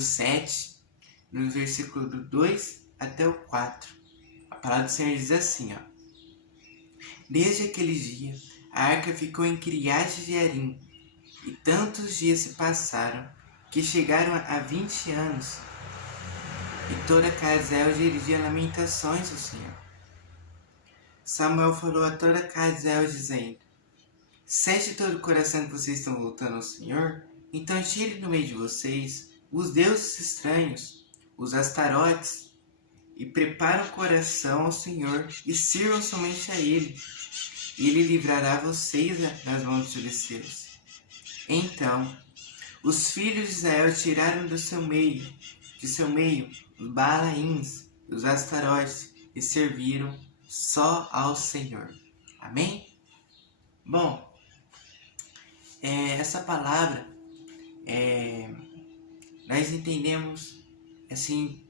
7, no versículo do 2 até o 4. A palavra do Senhor diz assim, ó. Desde aquele dia, a arca ficou em Kiriat Jearim, e tantos dias se passaram, que chegaram a 20 anos, e toda a casa de Israel dirigia lamentações ao Senhor. Samuel falou a toda a casa de Israel, dizendo: se é de todo o coração que vocês estão voltando ao Senhor, então tire do meio de vocês os deuses estranhos, os astarotes, e preparem o coração ao Senhor e sirvam somente a Ele. E Ele livrará vocês das mãos dos filisteus. Então, os filhos de Israel tiraram de seu meio, os Baalaíns, os astarotes, e serviram só ao Senhor. Amém? Bom, essa palavra, nós entendemos, assim,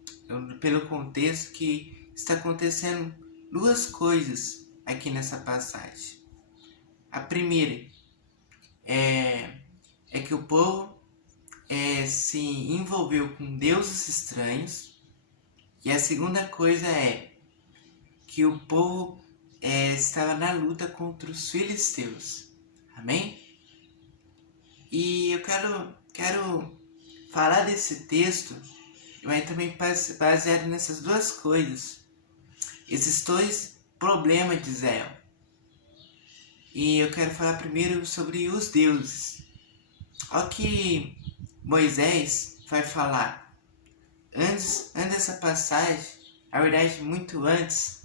pelo contexto, que está acontecendo duas coisas aqui nessa passagem. A primeira é que o povo se envolveu com deuses estranhos, e a segunda coisa é que o povo estava na luta contra os filisteus. Amém? E eu quero falar desse texto, mas também baseado nessas duas coisas, esses dois problemas de Israel. E eu quero falar primeiro sobre os deuses. Olha que Moisés vai falar antes dessa passagem, na verdade muito antes,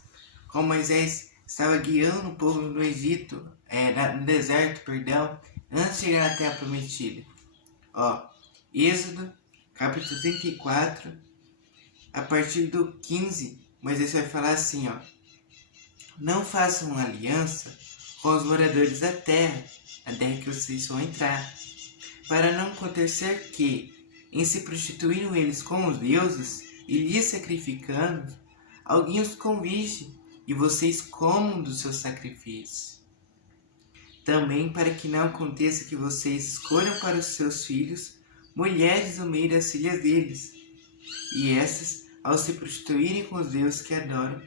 como Moisés estava guiando o povo no Egito, no deserto, antes de chegar na Terra Prometida. Êxodo, capítulo 34, a partir do 15, Moisés vai falar assim, não façam uma aliança com os moradores da terra, a terra que vocês vão entrar, para não acontecer que, em se prostituindo eles com os deuses e lhes sacrificando, alguém os convide e vocês comam dos seus sacrifícios. Também para que não aconteça que vocês escolham para os seus filhos mulheres no meio das filhas deles, e essas, ao se prostituírem com os deuses que adoram,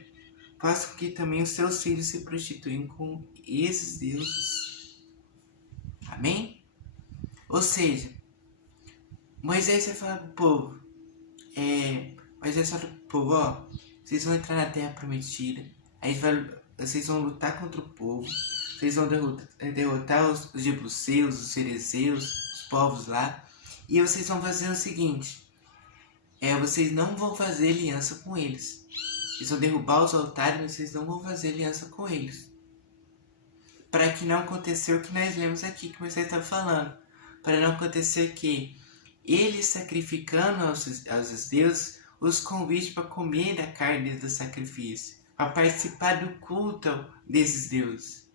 façam que também os seus filhos se prostituam com esses deuses. Amém? Ou seja, Moisés vai falar pro povo, Moisés fala pro povo, vocês vão entrar na Terra Prometida, aí vocês vão lutar contra o povo, vocês vão derrotar os jebuseus, os ferezeus, os povos lá, e vocês vão fazer o seguinte, vocês não vão fazer aliança com eles. Vocês vão derrubar os altares, mas vocês não vão fazer aliança com eles. Para que não aconteça o que nós lemos aqui, que você está falando. Para não acontecer que eles sacrificando aos deuses, os convide para comer da carne do sacrifício, para participar do culto desses deuses.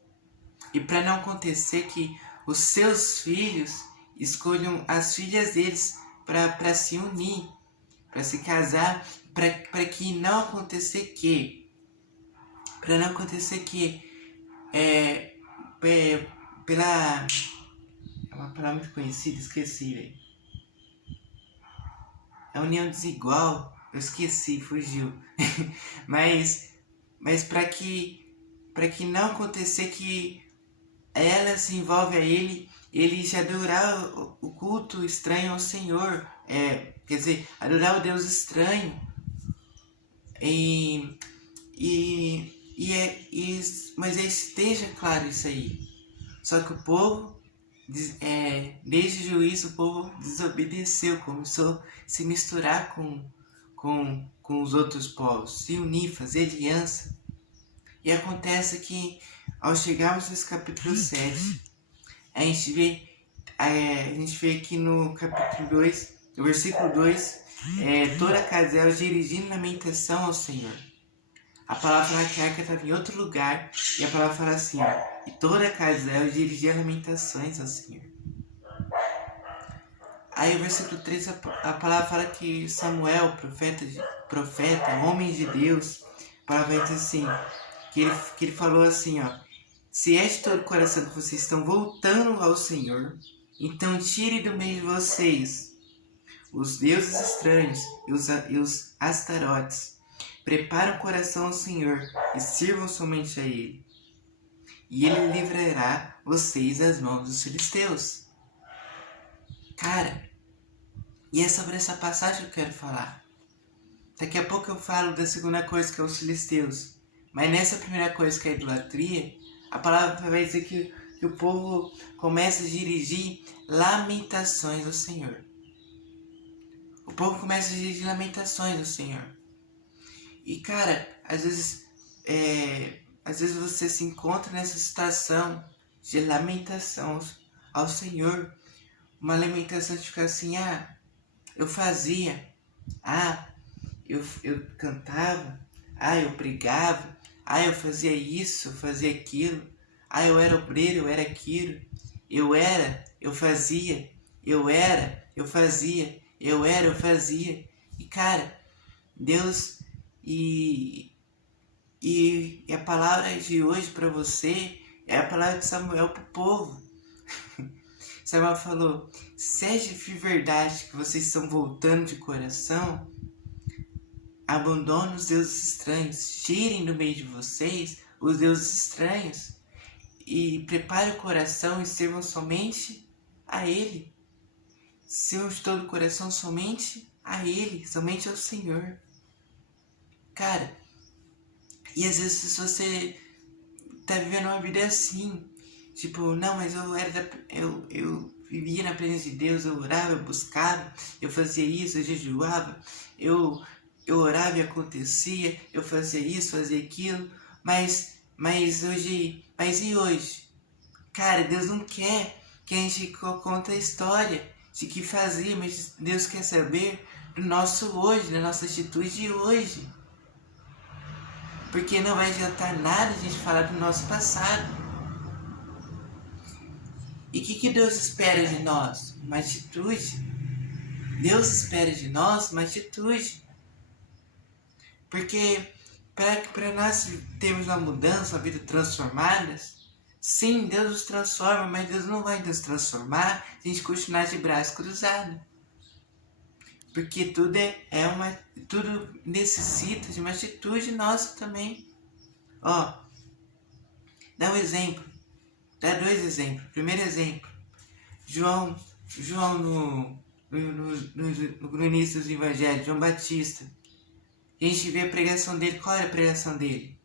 E para não acontecer que os seus filhos escolham as filhas deles para se unir, para se casar, para que não acontecer que, é uma palavra muito conhecida, esqueci, velho. A união desigual, eu esqueci, fugiu. mas para que não acontecer que ela se envolve a ele já adorar o culto estranho ao Senhor, quer dizer, adorar o Deus estranho, mas esteja claro isso aí. Só que o povo, desde o juízo, o povo desobedeceu, começou a se misturar com os outros povos, se unir, fazer aliança. E acontece que, ao chegarmos nesse capítulo 7, a gente vê aqui no capítulo 2, no versículo 2, toda a casa de Israel dirigindo lamentação ao Senhor. A palavra fala que a arca estava em outro lugar, e a palavra fala assim, e toda a casa de Israel dirigia lamentações ao Senhor. Aí o versículo 3, a palavra fala que Samuel, profeta, homem de Deus, a palavra diz assim, que ele falou assim, se é de todo o coração que vocês estão voltando ao Senhor, então tire do meio de vocês os deuses estranhos e os astarotes. Preparem o coração ao Senhor e sirvam somente a Ele. E Ele livrará vocês das mãos dos filisteus. Cara, e é sobre essa passagem que eu quero falar. Daqui a pouco eu falo da segunda coisa, que é os filisteus. Mas nessa primeira coisa, que é a idolatria, a palavra vai dizer que o povo começa a dirigir lamentações ao Senhor. O povo começa a dirigir lamentações ao Senhor. E cara, às vezes você se encontra nessa situação de lamentação ao Senhor. Uma lamentação de ficar assim, eu fazia, eu cantava, eu pregava, eu fazia isso, eu fazia aquilo, eu era obreiro, eu era aquilo, eu fazia, eu fazia. E cara, Deus, e a palavra de hoje para você é a palavra de Samuel para o povo. Samuel falou: seja de verdade que vocês estão voltando de coração, abandonem os deuses estranhos, tirem do meio de vocês os deuses estranhos e prepare o coração e sirvam somente a Ele. Sirvam de todo o coração somente a Ele, somente ao Senhor. Cara, e às vezes se você tá vivendo uma vida assim, tipo, não, mas eu vivia na presença de Deus, eu orava, eu buscava, eu fazia isso, eu jejuava, eu orava e acontecia, eu fazia isso, fazia aquilo, mas e hoje? Cara, Deus não quer que a gente conte a história de que fazia, mas Deus quer saber do nosso hoje, da nossa atitude de hoje. Porque não vai adiantar nada a gente falar do nosso passado. E o que Deus espera de nós? Uma atitude. Deus espera de nós uma atitude. Porque para nós termos uma mudança, uma vida transformada, sim, Deus nos transforma, mas Deus não vai nos transformar se a gente continuar de braço cruzado. Porque tudo necessita de uma atitude nossa também. Dá um exemplo. Dá 2 exemplos. Primeiro exemplo. João no início dos evangelhos, João Batista. A gente vê a pregação dele. Qual era a pregação dele?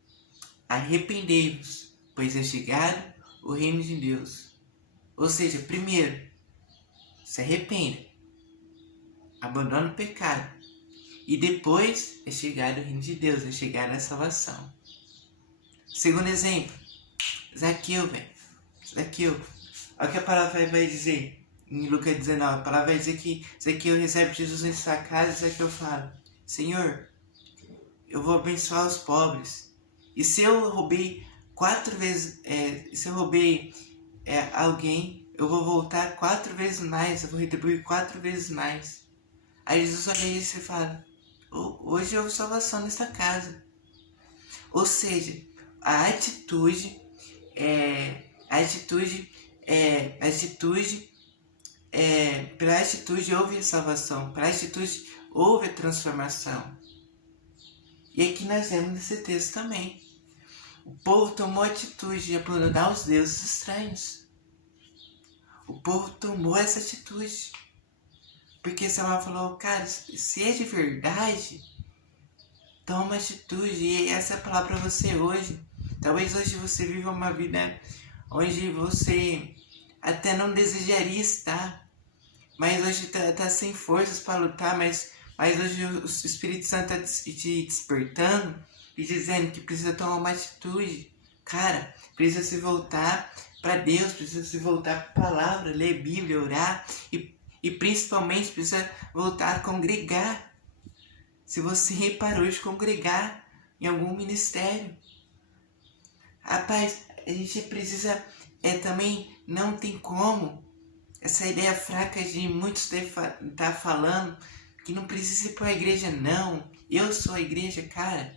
Arrependei-vos, pois é chegado o reino de Deus. Ou seja, primeiro, se arrependa. Abandona o pecado. E depois é chegado o reino de Deus, é chegada a salvação. Segundo exemplo, Zaqueu, velho. Zaqueu. Olha o que a palavra vai dizer em Lucas 19. A palavra vai dizer que Zaqueu recebe Jesus em sua casa e Zaqueu fala: Senhor, eu vou abençoar os pobres. E se eu roubei 4 vezes, alguém, eu vou voltar 4 vezes mais, eu vou retribuir 4 vezes mais. Aí Jesus olha isso e fala: hoje houve salvação nesta casa. Ou seja, pela atitude houve a salvação, pela atitude houve a transformação. E aqui nós vemos nesse texto também. O povo tomou a atitude de abandonar os deuses estranhos. O povo tomou essa atitude. Porque Samuel falou: cara, se é de verdade, toma atitude. E essa é a palavra para você hoje. Talvez hoje você viva uma vida onde você até não desejaria estar. Mas hoje tá sem forças para lutar. Mas hoje o Espírito Santo está te despertando e dizendo que precisa tomar uma atitude. Cara, precisa se voltar para Deus, precisa se voltar para a palavra, ler Bíblia, orar e principalmente precisa voltar a congregar. Se você parou de congregar em algum ministério, rapaz, a gente precisa também, não tem como, essa ideia fraca de muitos tá falando que não precisa ir para a igreja, não. Eu sou a igreja, cara.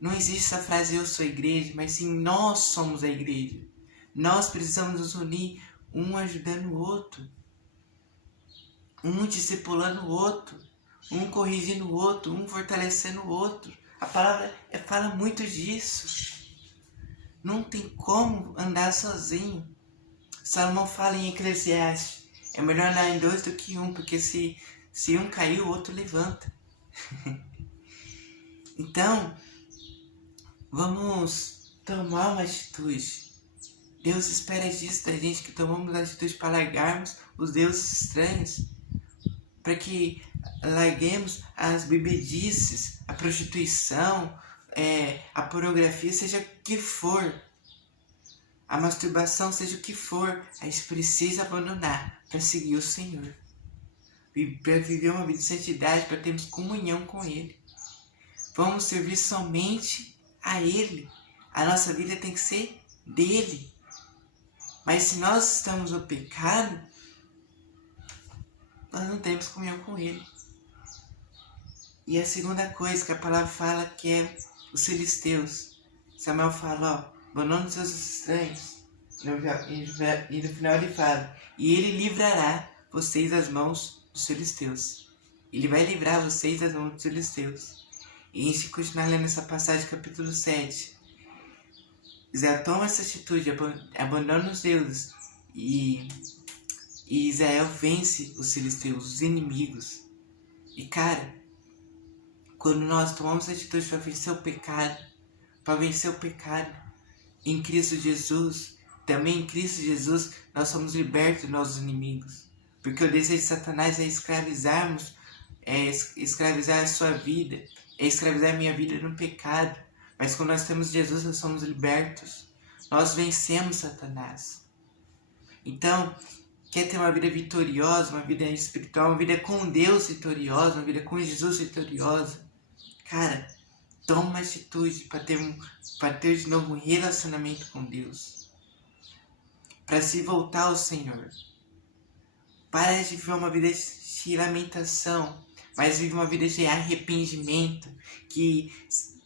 Não existe essa frase eu sou a igreja, mas sim nós somos a igreja. Nós precisamos nos unir, um ajudando o outro. um discipulando o outro, um corrigindo o outro, um fortalecendo o outro. A palavra fala muito disso. Não tem como andar sozinho. Salomão fala em Eclesiastes, é melhor andar em dois do que um, porque se um cair, o outro levanta. Então, vamos tomar uma atitude. Deus espera disso da gente, que tomamos atitude para largarmos os deuses estranhos, para que larguemos as bebedices, a prostituição, a pornografia, seja o que for, a masturbação, seja o que for, a gente precisa abandonar para seguir o Senhor, para viver uma vida de santidade, para termos comunhão com Ele. Vamos servir somente a Ele. A nossa vida tem que ser dele. Mas se nós estamos no pecado, nós não temos comunhão com Ele. E a segunda coisa que a palavra fala, que é os filisteus. Samuel fala, abandone os seus estranhos. E no final ele fala, e Ele livrará vocês das mãos dos filisteus. Ele vai livrar vocês das mãos dos filisteus. E a gente continuar lendo essa passagem, capítulo 7. Israel toma essa atitude, abandona os deuses. E Israel vence os filisteus, os inimigos. E cara, quando nós tomamos a atitude para vencer o pecado, em Cristo Jesus, também em Cristo Jesus, nós somos libertos dos nossos inimigos. Porque o desejo de Satanás é escravizar a sua vida, é escravizar a minha vida no pecado. Mas quando nós temos Jesus, nós somos libertos. Nós vencemos Satanás. Então, quer ter uma vida vitoriosa, uma vida espiritual, uma vida com Deus vitoriosa, uma vida com Jesus vitoriosa? Cara, toma uma atitude para ter de novo um relacionamento com Deus. Para se voltar ao Senhor. Para de viver uma vida de lamentação, mas vive uma vida de arrependimento, que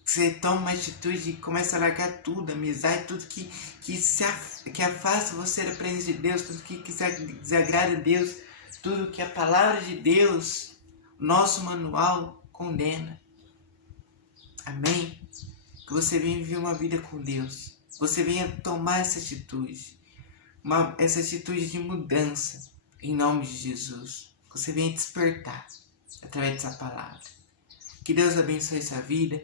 você toma uma atitude e começa a largar tudo, amizade, tudo que afasta você da presença de Deus, tudo que desagrada a Deus, tudo que a palavra de Deus, nosso manual, condena. Amém? Que você venha viver uma vida com Deus, você venha tomar essa atitude, essa atitude de mudança, em nome de Jesus. Que você venha despertar através dessa palavra. Que Deus abençoe sua vida.